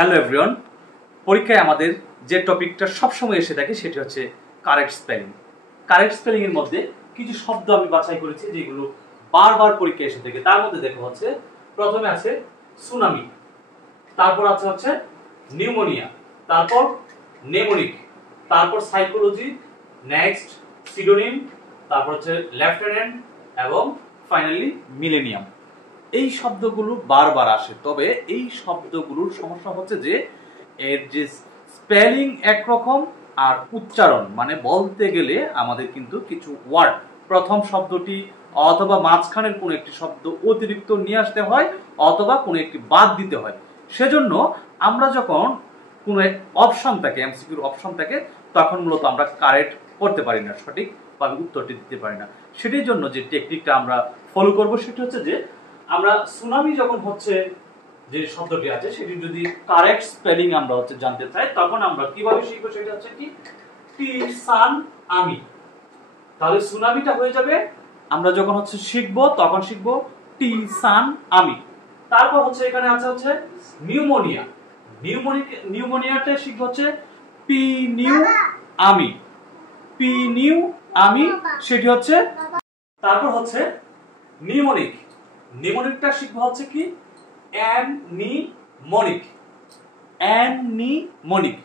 Hello everyone, পরীক্ষায় আমাদের যে টপিকটা সবসময় এসে থাকে সেটি হচ্ছে কারেক্ট স্পেলিং। কারেক্ট স্পেলিং এর মধ্যে কিছু শব্দ আমি বাছাই করেছি যেগুলো বারবার পরীক্ষায় এসে থাকে। তার মধ্যে দেখো হচ্ছে প্রথমে আছে সুনামি, তারপর আছে হচ্ছে নিউমোনিয়া, তারপর নেমোনিক, তারপর সাইকোলজি, নেক্সট সিডোনিম, তারপর হচ্ছে লেফটেন্যান্ট এবং ফাইনালি মিলেনিয়াম। এই শব্দগুলো বারবার আসে, তবে এই শব্দগুলোর সমস্যা হচ্ছে যে এর যে স্পেলিং একরকম আর উচ্চারণ মানে বলতে গেলে আমাদের কিন্তু কিছু ওয়ার্ড প্রথম শব্দটি অথবা মাঝখানের কোনো একটি শব্দ অতিরিক্ত নিয়ে আসতে হয় অথবা কোনো একটি বাদ দিতে হয়। সেজন্য আমরা যখন কোনো অপশন থাকে, এমসিকিউর অপশন থাকে, তখন মূলত আমরা কারেক্ট করতে পারি না, সঠিকভাবে উত্তরটি দিতে পারি না। সেটির জন্য যে টেকনিকটা আমরা ফলো করব সেটি হচ্ছে যে আমরা সুনামি যখন হচ্ছে যে শব্দটি আছে সেটি যদি কারেক্ট স্পেলিং আমরা হচ্ছে জানতে চাই, তখন আমরা কিভাবে শিখবো সেটা হচ্ছে কি টি সান আমি। তাহলে সুনামিটা হয়ে যাবে আমরা যখন হচ্ছে শিখবো তখন শিখবো টি সান আমি। তারপর হচ্ছে এখানে আছে হচ্ছে নিউমোনিয়া, নিউমোনিয়াতে শিখবো হচ্ছে পি নিউ আমি, পি নিউ আমি সেটি হচ্ছে। তারপর হচ্ছে নিউমোনিক, নিউমোনিকটা শিখবো হচ্ছে কি অ্যামনিমোনিক, অ্যামনিমোনিক,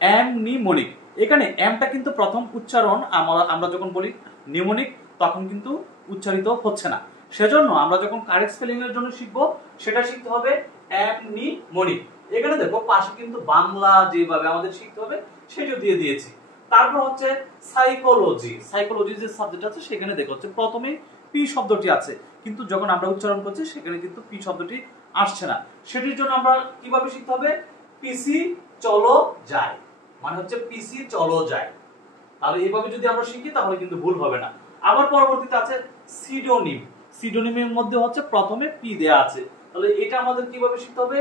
অ্যামনিমোনিক। এখানে এমটা কিন্তু প্রথম উচ্চারণ আমরা যখন বলি নিউমোনিক তখন কিন্তু উচ্চারিত হচ্ছে না। সেজন্য আমরা যখন কারেক্ট স্পেলিং এর জন্য শিখবো সেটা শিখতে হবে অ্যামনিমোনিক। এখানে দেখো পাশে কিন্তু বাংলা যেভাবে আমাদের শিখতে হবে সেটাও দিয়ে দিয়েছি। তারপর হচ্ছে সাইকোলজি, সাইকোলজি যে সাবজেক্ট আছে সেখানে দেখো হচ্ছে প্রথমে পি শব্দটি আছে, কিন্তু যখন আমরা উচ্চারণ করছি সেখানে কিন্তু পি শব্দটি আসছে না। সেটির জন্য আমরা কিভাবে শিখতে হবে পিসি চলো যায়, মানে হচ্ছে পিসি চলো যায়। তাহলে এইভাবে যদি আমরা শিখি তাহলে কিন্তু ভুল হবে না। আবার পরবর্তীতে আছে সিডোনিম, সিডোনিমের মধ্যে হচ্ছে প্রথমে পি দেয়া আছে, তাহলে এটা আমাদের কিভাবে শিখতে হবে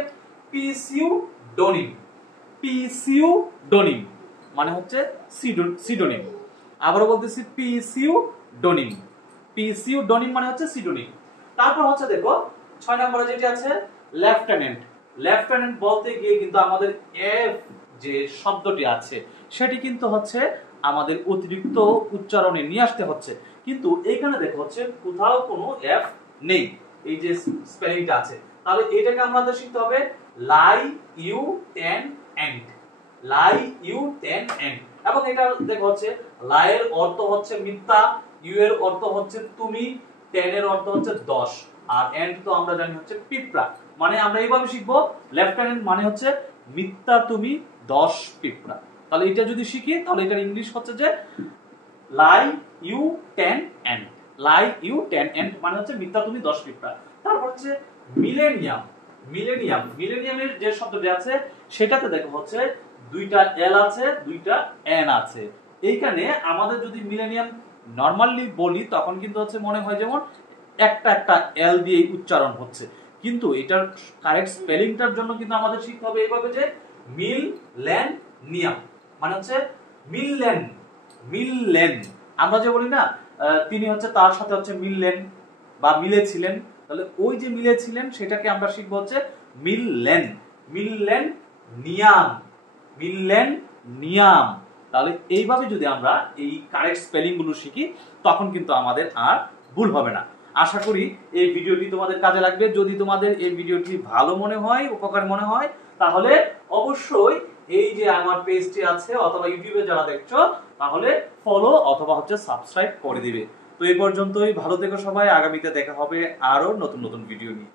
পিসিউডোনিম, পিসিউডোনিম মানে হচ্ছে সিডোনিম। আবারও বলতেছি পিসিউডোনিম, পিসিউডোনিম মানে হচ্ছে সিডোনিম। তারপর হচ্ছে দেখো 6 নম্বরে যেটি আছে লেফটেন্যান্ট, লেফটেন্যান্ট বলতে গিয়ে কিন্তু আমাদের এফ যে শব্দটি আছে সেটি কিন্তু হচ্ছে আমাদের অতিরিক্ত উচ্চারণে নিয়ে আসতে হচ্ছে, কিন্তু এইখানে দেখো হচ্ছে কোথাও কোনো এফ নেই, এই যে স্পেলিংটা আছে। তাহলে এটাকে আমাদের শিখতে হবে lie you ten and, lie you ten and. এবং এটা দেখো হচ্ছে লাই এর অর্থ হচ্ছে মিথ্যা, ইউ এর অর্থ হচ্ছে তুমি, টেন এর অর্থ হচ্ছে 10, আর এন্ড তো আমরা জানি হচ্ছে পিঁপড়া। মানে আমরা এইভাবে শিখবো লেফটেন্যান্ট মানে হচ্ছে মিথ্যা তুমি 10 পিঁপড়া। তাহলে এটা যদি শিখি তাহলে এটার ইংলিশ হচ্ছে যে lie you ten and, lie you ten and মানে হচ্ছে মিথ্যা তুমি 10 পিঁপড়া। তারপর হচ্ছে মিলেনিয়াম, মিলেনিয়াম, মিলেনিয়ামের যে শব্দটি আছে সেটাতে দেখো হচ্ছে দুইটা এল আছে দুইটা এন আছে। এইখানে আমাদের যদি মিলেনিয়াম নরমালি বলি তখন কিন্তু হচ্ছে মনে হয় যেমন একটা একটা এল দিয়ে উচ্চারণ হচ্ছে, কিন্তু এটার কারেক্ট স্পেলিংটার জন্য কিন্তু আমাদের শিখতে হবে এইভাবে যে মিলেনিয়াম মানে হচ্ছে মিললেন, মিললেন। আমরা যে বলি না তিনি হচ্ছে তার সাথে হচ্ছে মিললেন বা মিলেছিলেন, তাহলে ওই যে মিলেছিলেন সেটাকে আমরা শিখবো হচ্ছে মিললেন, মিললেন নিয়াম, মিললেন নিয়াম। তাহলে এইভাবে যদি আমরা এই কারেক্ট স্পেলিং গুলো শিখি তখন কিন্তু আমাদের আর ভুল হবে না। আশা করি এই ভিডিওটি তোমাদের কাজে লাগবে। যদি তোমাদের এই ভিডিওটি ভালো মনে হয়, উপকার মনে হয়, তাহলে অবশ্যই এই যে আমার পেজটি আছে অথবা ইউটিউবে যারা দেখছো তাহলে ফলো অথবা হচ্ছে সাবস্ক্রাইব করে দিবে। তো এই পর্যন্তই, ভালো থেকো সবাই। আগামীতে দেখা হবে আরো নতুন নতুন ভিডিও নিয়ে।